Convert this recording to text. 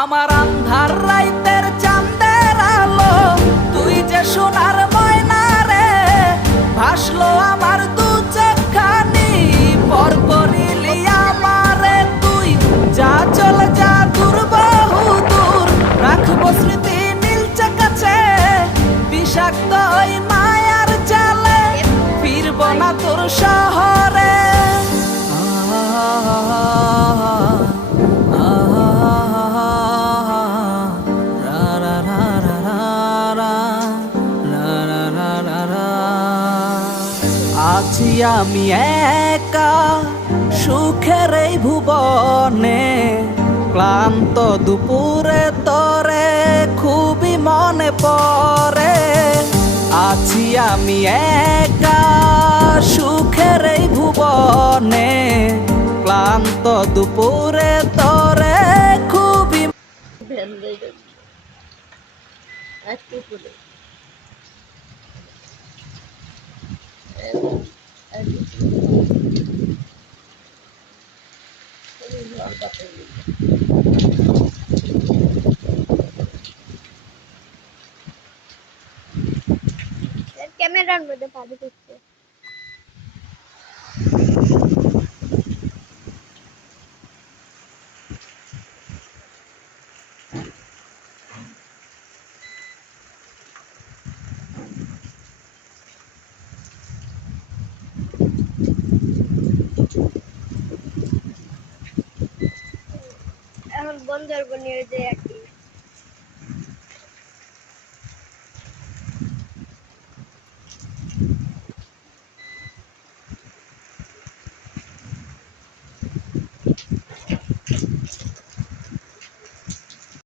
আমার আন্ধার রাইতের চাঁদের আলো, তুই যে সোনার ময়না রে, ভাসলো আমার দু চোখখানি, পর করিলি আমারে তুই। যা চলে যা দূর বহু দূর, রাখবো স্মৃতি নীলচে কাছে, বিষাক্ত ওই মায়ার জালে ফিরব না তোর শহরে। আছি আমি একা সুখের এই ভুবনে, ক্লান্ত দুপুরে তরে খুবই মনে পড়ে। আছি আমি একা সুখের এই ভুবনে, ক্লান্ত দুপুরে তরে খুবই। ক্যামেরার মধ্যে পানি দিচ্ছে। এখন বন্ধুর বোনের যে একই